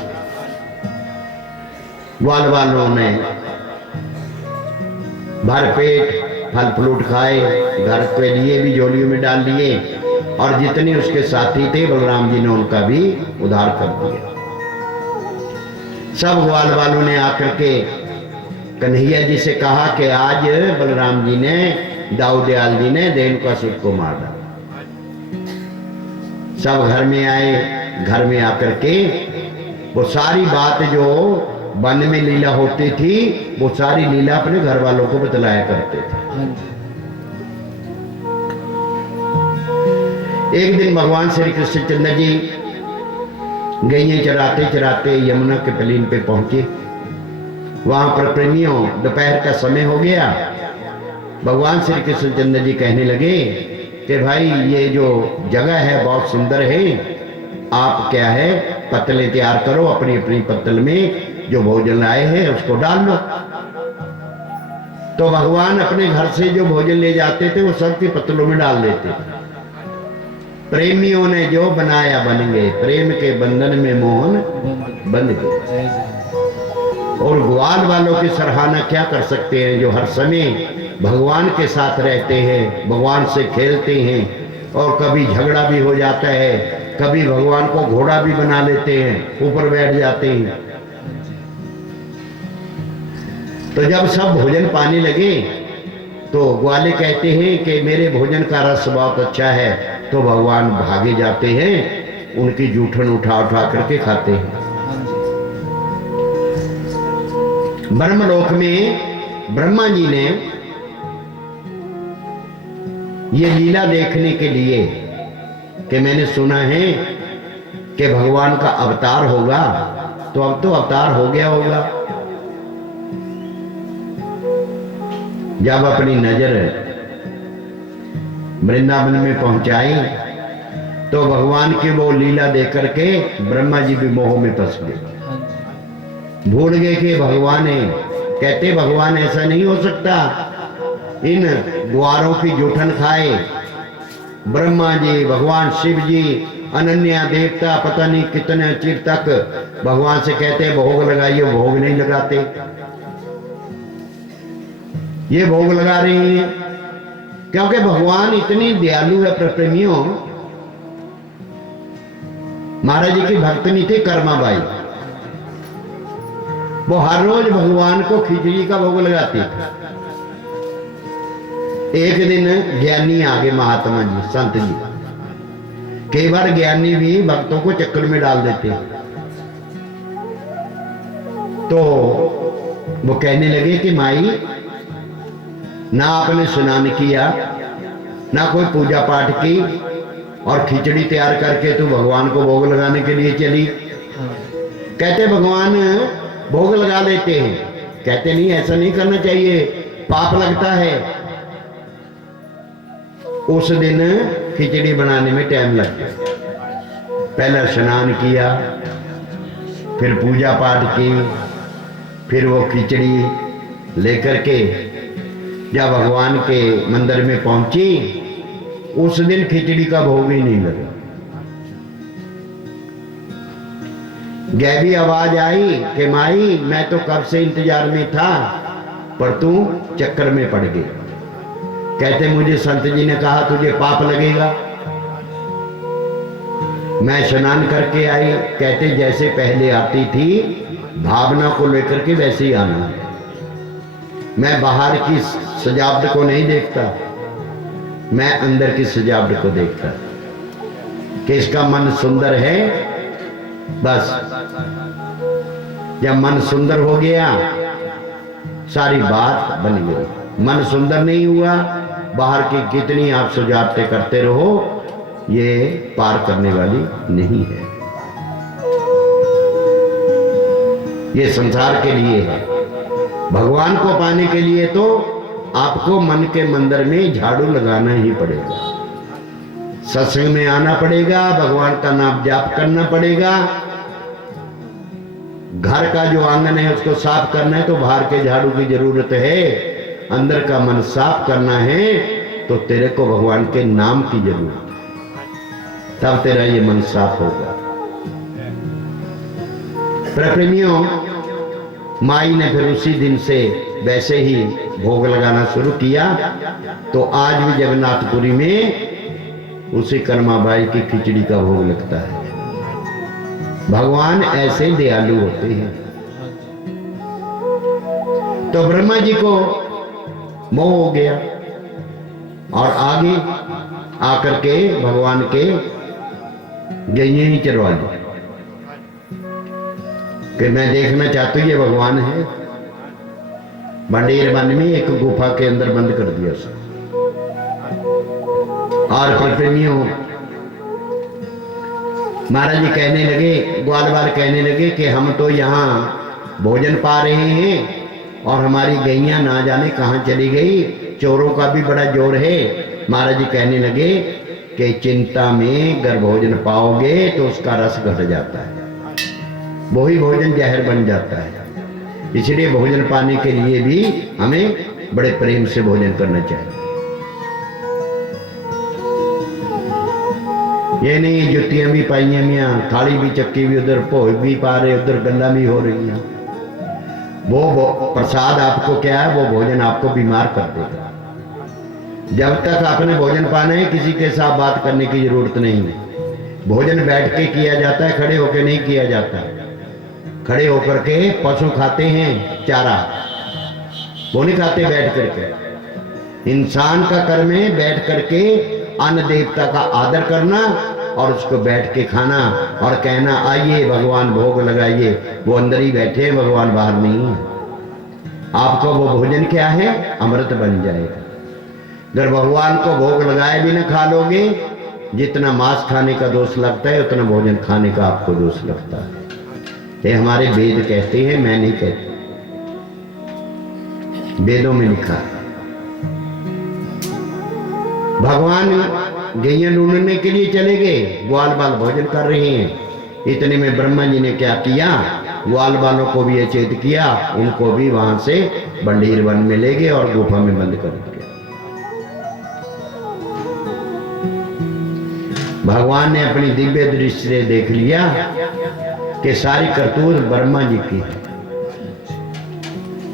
ग्वाल वालों ने भर पेट फल फ्रूट खाए, घर पे लिए भी झोलियों में डाल लिए, और जितने उसके साथी थे बलराम जी ने उनका भी उद्धार कर दिया। सब ग्वाल वालों ने आकर के कन्हैया जी से कहा कि आज बलराम जी ने, दाऊ दयाल जी ने धेनुकासुर को मार डाला। सब घर में आए। घर में आकर के वो सारी बात जो वन में लीला होती थी, वो सारी लीला अपने घर वालों को बतलाया करते थे। एक दिन भगवान श्री कृष्णचंद्र जी गैये चराते चराते यमुना के पलीन पे पहुंचे। वहां पर प्रेमियों दोपहर का समय हो गया। भगवान श्री कृष्णचंद्र जी कहने लगे कि भाई ये जो जगह है बहुत सुंदर है, आप क्या है पत्तलें तैयार करो, अपनी अपनी पत्तल में जो भोजन लाए हैं उसको डाल लो। तो भगवान अपने घर से जो भोजन ले जाते थे वो सबकी पत्तलों में डाल देते थे। प्रेमियों ने जो बनाया बन गए, प्रेम के बंधन में मोहन बंध गए। और ग्वाल वालों की सराहना क्या कर सकते हैं, जो हर समय भगवान के साथ रहते हैं, भगवान से खेलते हैं, और कभी झगड़ा भी हो जाता है, कभी भगवान को घोड़ा भी बना लेते हैं, ऊपर बैठ जाते हैं। तो जब सब भोजन पाने लगे तो ग्वाले कहते हैं कि मेरे भोजन का रस बहुत अच्छा है, तो भगवान भागे जाते हैं, उनकी जूठन उठा उठा करके खाते हैं। ब्रह्मलोक में ब्रह्मा जी ने ये लीला देखने के लिए कि मैंने सुना है कि भगवान का अवतार होगा, तो अब तो अवतार हो गया होगा। जब अपनी नजर वृंदावन में पहुंचाई तो भगवान की वो लीला देख करके ब्रह्मा जी भी मोह में फंस गए, भूल गए कि भगवान है। कहते भगवान ऐसा नहीं हो सकता, इन ग्वारों की जूठन खाए। ब्रह्मा जी, भगवान शिव जी, अनन्या देवता पता नहीं कितने चिर तक भगवान से कहते भोग लगाइए, भोग नहीं लगाते। ये भोग लगा रही हैं क्योंकि भगवान इतनी दयालु है। प्रेमियों, महाराज जी की भक्तनी थी कर्माबाई, वो हर रोज भगवान को खिचड़ी का भोग लगाती थी। एक दिन ज्ञानी आ गए, महात्मा जी, संत जी। कई बार ज्ञानी भी भक्तों को चक्कर में डाल देते। तो वो कहने लगे कि माई, ना आपने स्नान किया, ना कोई पूजा पाठ की, और खिचड़ी तैयार करके तू भगवान को भोग लगाने के लिए चली। कहते भगवान भोग लगा लेते हैं। कहते नहीं, ऐसा नहीं करना चाहिए, पाप लगता है। उस दिन खिचड़ी बनाने में टाइम लग गया। पहले स्नान किया, फिर पूजा पाठ की, फिर वो खिचड़ी लेकर के जब भगवान के मंदिर में पहुंची, उस दिन खिचड़ी का भोग ही नहीं लगा। गैबी आवाज आई कि माई, मैं तो कब से इंतजार में था, पर तू चक्कर में पड़ गई। कहते मुझे संत जी ने कहा तुझे पाप लगेगा। मैं स्नान करके आई। कहते जैसे पहले आती थी, भावना को लेकर के वैसे ही आना है। मैं बाहर की सजावट को नहीं देखता, मैं अंदर की सजावट को देखता कि इसका मन सुंदर है। बस जब मन सुंदर हो गया सारी बात बन गई। मन सुंदर नहीं हुआ, बाहर की कितनी आप सजावटें करते रहो, ये पार करने वाली नहीं है। ये संसार के लिए है। भगवान को पाने के लिए तो आपको मन के मंदिर में झाड़ू लगाना ही पड़ेगा, सत्संग में आना पड़ेगा, भगवान का नाम जाप करना पड़ेगा। घर का जो आंगन है उसको साफ करना है तो बाहर के झाड़ू की जरूरत है। अंदर का मन साफ करना है तो तेरे को भगवान के नाम की जरूरत है, तब तेरा ये मन साफ होगा। प्रेमियों, माई ने फिर उसी दिन से वैसे ही भोग लगाना शुरू किया। तो आज भी जगन्नाथपुरी में उसी कर्माबाई की खिचड़ी का भोग लगता है। भगवान ऐसे दयालु होते हैं। तो ब्रह्मा जी को मोह हो गया और आगे आकर के भगवान के गैया ही चरवा दी कि मैं देखना चाहती हूं ये भगवान है। बंडेर वन में एक गुफा के अंदर बंद कर दिया उसे। और प्रेमियों, महाराज जी कहने लगे, ग्वालवाल कहने लगे कि हम तो यहाँ भोजन पा रहे हैं और हमारी गैया ना जाने कहाँ चली गई, चोरों का भी बड़ा जोर है। महाराज जी कहने लगे कि चिंता में अगर भोजन पाओगे तो उसका रस घट जाता है, वही भोजन जहर बन जाता है। इसलिए भोजन पाने के लिए भी हमें बड़े प्रेम से भोजन करना चाहिए। ये नहीं जुतियां भी पाइया मियाँ, थाली भी चक्की भी, उधर भोज भी पा रहे, उधर गल्ला भी हो रही हैं। वो प्रसाद आपको क्या है, वो भोजन आपको बीमार कर देगा। जब तक आपने भोजन पाना है किसी के साथ बात करने की जरूरत नहीं है। भोजन बैठ के किया जाता है, खड़े होकर नहीं किया जाता। खड़े होकर के पशु खाते हैं चारा, वो नहीं खाते बैठ करके। इंसान का कर्म है बैठ करके अन्न देवता का आदर करना और उसको बैठ के खाना और कहना आइए भगवान भोग लगाइए। वो अंदर ही बैठे हैं, भगवान बाहर नहीं है। आपको वो भोजन क्या है, अमृत बन जाएगा। अगर भगवान को भोग लगाए भी ना खा लोगे, जितना मांस खाने का दोष लगता है उतना भोजन खाने का आपको दोष लगता है। ये हमारे वेद कहते हैं, मैं नहीं कहती, वेदों में लिखा है। भगवान गैया ढूंढने के लिए चले गए, ग्वाल बाल भोजन कर रहे हैं। इतने में ब्रह्मा जी ने क्या किया, ग्वाल बालों को भी अचेत किया, उनको भी वहां से बंडीर वन में ले गए और गुफा में बंद कर दिया। भगवान ने अपनी दिव्य दृष्टि से देख लिया कि सारी करतूत ब्रह्मा जी की है।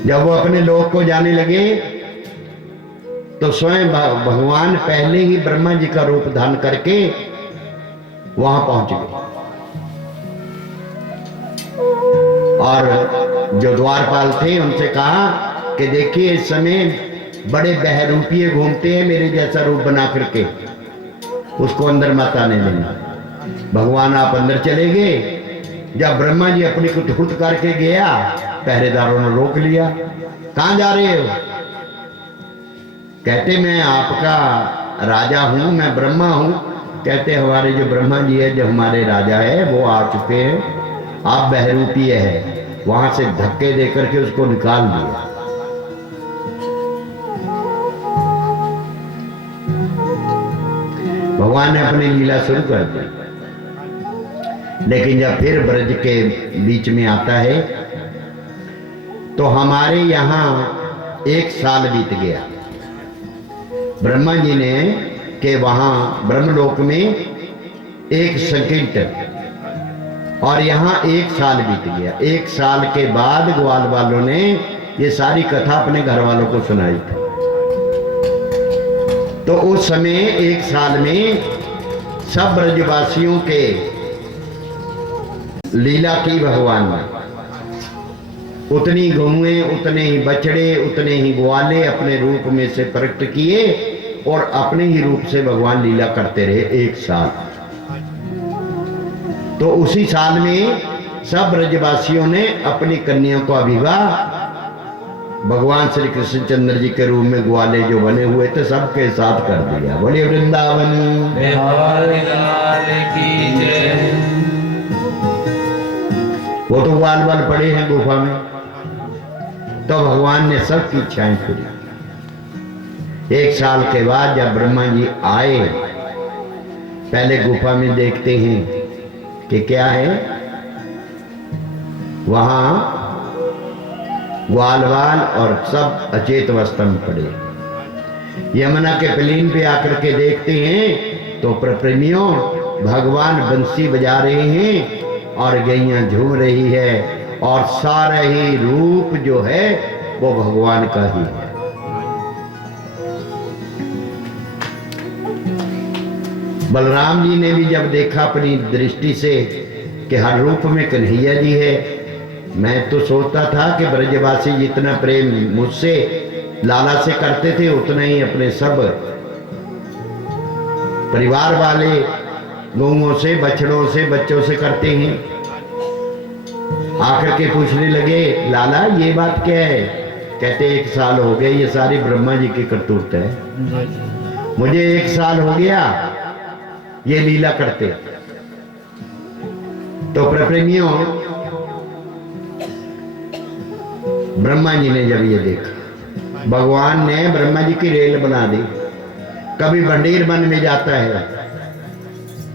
जब वो अपने लोक को जाने लगे तो स्वयं भगवान पहले ही ब्रह्मा जी का रूप धारण करके वहां पहुंच गए। और जो द्वारपाल थे उनसे कहा कि देखिए इस समय बड़े बहरूपिये घूमते हैं मेरे जैसा रूप बना करके, उसको अंदर मत आने देना। भगवान आप अंदर चले गए। जब ब्रह्मा जी अपनी को धूत करके गया, पहरेदारों ने रोक लिया। कहां जा रहे हो? कहते मैं आपका राजा हूं, मैं ब्रह्मा हूं। कहते हमारे जो ब्रह्मा जी है, जो हमारे राजा है, वो आ चुके हैं, आप बहरूपिये है। वहां से धक्के देकर के उसको निकाल दिया। भगवान ने अपनी लीला शुरू कर दी। लेकिन जब फिर ब्रज के बीच में आता है तो हमारे यहाँ 1 साल बीत गया। ब्रह्मा जी ने के वहां ब्रह्मलोक में 1 सेकंड और यहाँ 1 साल बीत गया। 1 साल के बाद ग्वाल वालों ने ये सारी कथा अपने घर वालों को सुनाई थी। तो उस समय 1 साल में सब ब्रजवासियों के लीला की भगवान ने। उतनी गौएं, उतने ही बछड़े, उतने ही ग्वाले अपने रूप में से प्रकट किए और अपने ही रूप से भगवान लीला करते रहे 1 साल। तो उसी साल में सब ब्रजवासियों ने अपनी कन्याओं को विवाह भगवान श्री कृष्णचंद्र जी के रूप में ग्वाले जो बने हुए थे सबके साथ कर दिया। बोलिए वृंदावन बिहारी लाल की जय। वो तो ग्वाल बाल पड़े हैं गुफा में, तो भगवान ने सबकी इच्छाएं पूरी। 1 साल के बाद जब ब्रह्मा जी आए, पहले गुफा में देखते हैं कि क्या है, वहां ग्वाल बाल और सब अचेत अवस्था में पड़े। यमुना के प्लेन पे आकर के देखते हैं तो प्रेमियों भगवान बंसी बजा रहे हैं और गैया झूम रही है और सारा ही रूप जो है वो भगवान का ही है। बलराम जी ने भी जब देखा अपनी दृष्टि से कि हर रूप में कन्हैया जी है, मैं तो सोचता था कि ब्रजवासी जितना प्रेम मुझसे लाला से करते थे उतना ही अपने सब परिवार वाले गौओं से, बछड़ों से, बच्चों से करते हैं। आकर के पूछने लगे, लाला ये बात क्या है? कहते 1 साल हो गए, ये सारी ब्रह्मा जी की करतूत है। मुझे 1 साल हो गया ये लीला करते। तो प्रेमियों ब्रह्मा जी ने जब ये देखा, भगवान ने ब्रह्मा जी की रेल बना दी। कभी बंडेर वन में जाता है,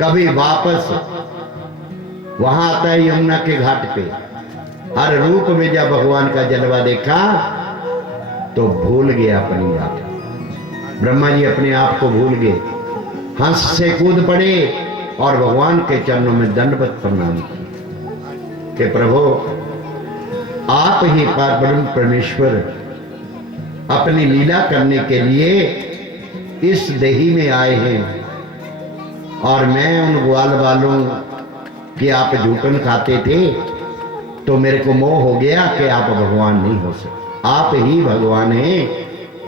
कभी वापस वहां आता है यमुना के घाट पे। हर रूप में जब भगवान का जलवा देखा तो भूल गया अपनी बात। ब्रह्मा जी अपने आप को भूल गए, हंस से कूद पड़े और भगवान के चरणों में दंडवत प्रणाम किया कि प्रभु आप ही परम परमेश्वर अपनी लीला करने के लिए इस देही में आए हैं और मैं उन ग्वाल वालों कि आप जूठन खाते थे तो मेरे को मोह हो गया कि आप भगवान नहीं हो सकते, आप ही भगवान हैं।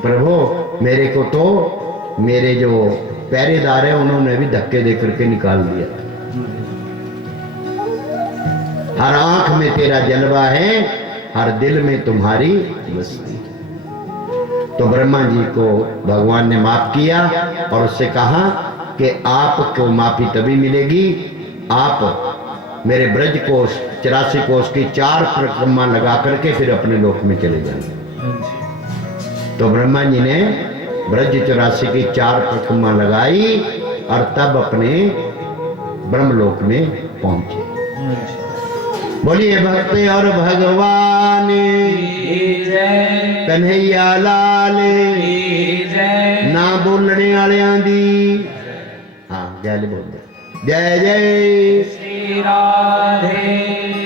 प्रभु मेरे को तो मेरे जो पहरेदार है उन्होंने भी धक्के दे करके निकाल दिया। हर आंख में तेरा जलवा है, हर दिल में तुम्हारी बस्ती। तो ब्रह्मा जी को भगवान ने माफ किया और उससे कहा कि आपको माफी तभी मिलेगी आप मेरे ब्रज कोष 84 कोष की 4 परिक्रमा लगा करके फिर अपने लोक में चले जाएंगे। तो ब्रह्मा जी ने ब्रज 84 की 4 परिक्रमा लगाई और तब अपने ब्रह्मलोक में पहुंचे। बोलिए भक्त और भगवान कन्हैया लाल ना बोलने वालियां दी। हाँ जय बोल जय जय श्री राधे।